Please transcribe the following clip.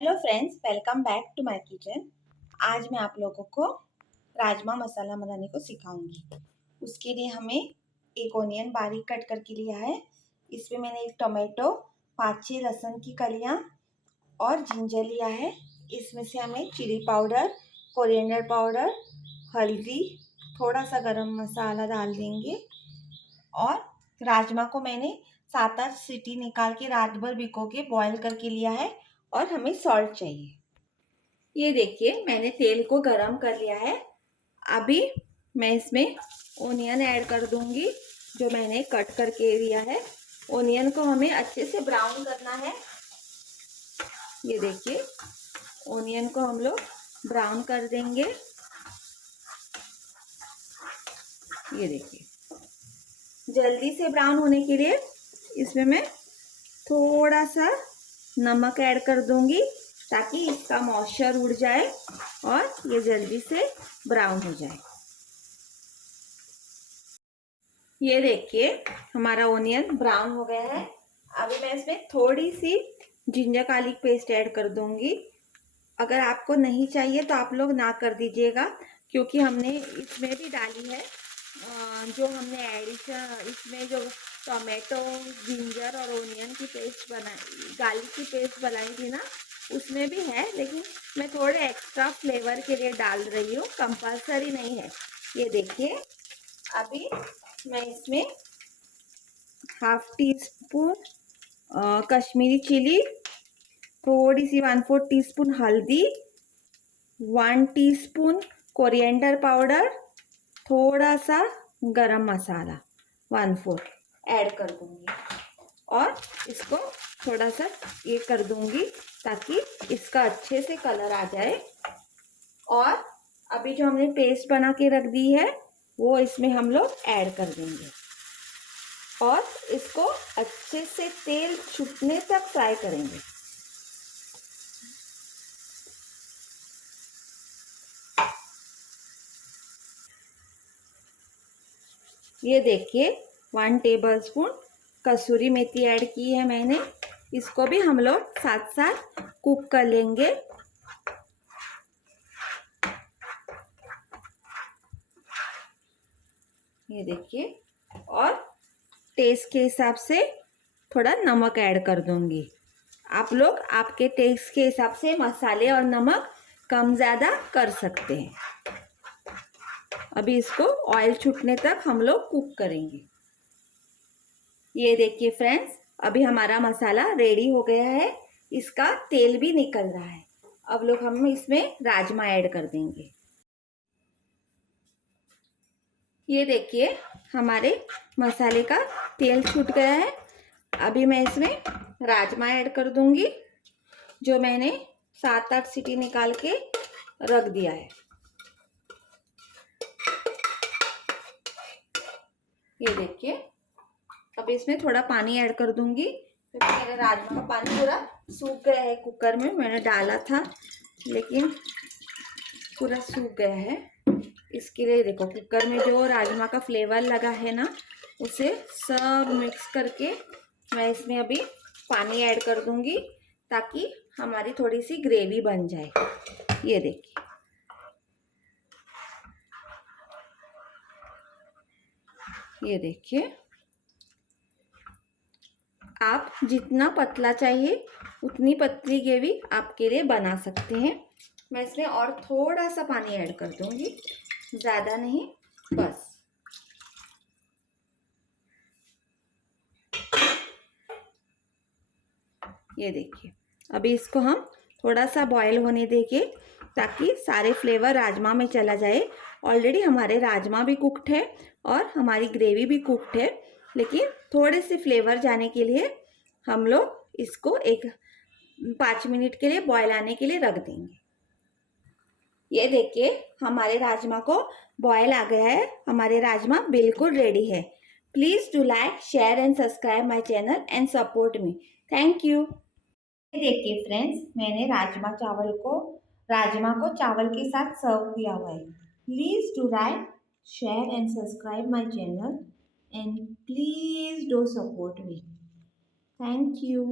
Hello friends, welcome back to my kitchen. आज मैं आप लोगों को राजमा मसाला बनाने को सिखाऊंगी। उसके लिए हमें एक ओनियन बारीक कट करके लिया है। इसमें मैंने एक टोमेटो, 5-6 लहसुन की कलियां और जिंजर लिया है। इसमें से हमें चिली पाउडर, कोरिएंडर पाउडर, हल्दी, थोड़ा सा गरम मसाला डाल देंगे। और राजमा को मैंने 7-8 सीटी निकाल के रात भर भिगो के बॉईल करके लिया है। और हमें सॉल्ट चाहिए। ये देखिए, मैंने तेल को गरम कर लिया है। अभी मैं इसमें ओनियन ऐड कर दूंगी जो मैंने कट करके लिया है। ओनियन को हमें अच्छे से ब्राउन करना है। ये देखिए, ओनियन को हम लोग ब्राउन कर देंगे। ये देखिए, जल्दी से ब्राउन होने के लिए इसमें मैं थोड़ा सा नमक ऐड कर दूंगी ताकि इसका मॉइस्चर उड़ जाए और ये जल्दी से ब्राउन हो जाए। ये देखिए, हमारा ओनियन ब्राउन हो गया है। अभी मैं इसमें थोड़ी सी जिंजर गार्लिक पेस्ट ऐड कर दूंगी। अगर आपको नहीं चाहिए तो आप लोग ना कर दीजिएगा, क्योंकि हमने इसमें भी डाली है जो हमने एडिशन इसमें जो टोमेटो, जिंजर और ओनियन की पेस्ट बनाई, गार्लिक की पेस्ट बनाई थी ना, उसमें भी है। लेकिन मैं थोड़े एक्स्ट्रा फ्लेवर के लिए डाल रही हूँ, कंपल्सरी नहीं है। ये देखिए, अभी मैं इसमें half teaspoon Kashmiri chilli, थोड़ी सी 1/4 टीस्पून हल्दी, 1 टीस्पून कोरिएंडर पाउडर, थोड़ा सा गरम मसाला 1/4 ऐड कर दूंगी। और इसको थोड़ा सा ये कर दूंगी ताकि इसका अच्छे से कलर आ जाए। और अभी जो हमने पेस्ट बना के रख दी है वो इसमें हम लोग ऐड कर देंगे और इसको अच्छे से तेल छूटने तक फ्राई करेंगे। ये देखिए, 1 टेबलस्पून कसूरी मेथी ऐड की है मैंने। इसको भी हम लोग साथ साथ कुक कर लेंगे। ये देखिए, और टेस्ट के हिसाब से थोड़ा नमक ऐड कर दूंगी। आप लोग आपके टेस्ट के हिसाब से मसाले और नमक कम ज़्यादा कर सकते हैं। अभी इसको ऑयल छूटने तक हम लोग कुक करेंगे। ये देखिए फ्रेंड्स, अभी हमारा मसाला रेडी हो गया है। इसका तेल भी निकल रहा है। अब लोग हम इसमें राजमा ऐड कर देंगे। ये देखिए, हमारे मसाले का तेल छूट गया है। अभी मैं इसमें राजमा ऐड कर दूंगी जो मैंने 7-8 सीटी निकाल के रख दिया है। ये देखिए, अब इसमें थोड़ा पानी ऐड कर दूंगी क्योंकि मेरे राजमा का पानी पूरा सूख गया है। कुकर में मैंने डाला था लेकिन पूरा सूख गया है। इसके लिए देखो, कुकर में जो राजमा का फ्लेवर लगा है ना, उसे सब मिक्स करके मैं इसमें अभी पानी ऐड कर दूंगी ताकि हमारी थोड़ी सी ग्रेवी बन जाए। ये देखिए, ये देखिए, आप जितना पतला चाहिए उतनी पतली ग्रेवी आपके लिए बना सकते हैं। मैं इसमें और थोड़ा सा पानी ऐड कर दूंगी, ज़्यादा नहीं, बस। ये देखिए, अभी इसको हम थोड़ा सा बॉईल होने देंगे ताकि सारे फ्लेवर राजमा में चला जाए। ऑलरेडी हमारे राजमा भी कुक्ड है और हमारी ग्रेवी भी कुक्ड है, लेकिन थोड़े से फ्लेवर जाने के लिए हम लोग इसको 5 मिनट के लिए बॉईल आने के लिए रख देंगे। ये देखिए, हमारे राजमा को बॉयल आ गया है। हमारे राजमा बिल्कुल रेडी है। Please do like, share and subscribe my channel and support me. Thank you. देखिए फ्रेंड्स, मैंने राजमा को चावल के साथ सर्व किया हुआ है। Please do like, share and subscribe my channel and please do support me. Thank you.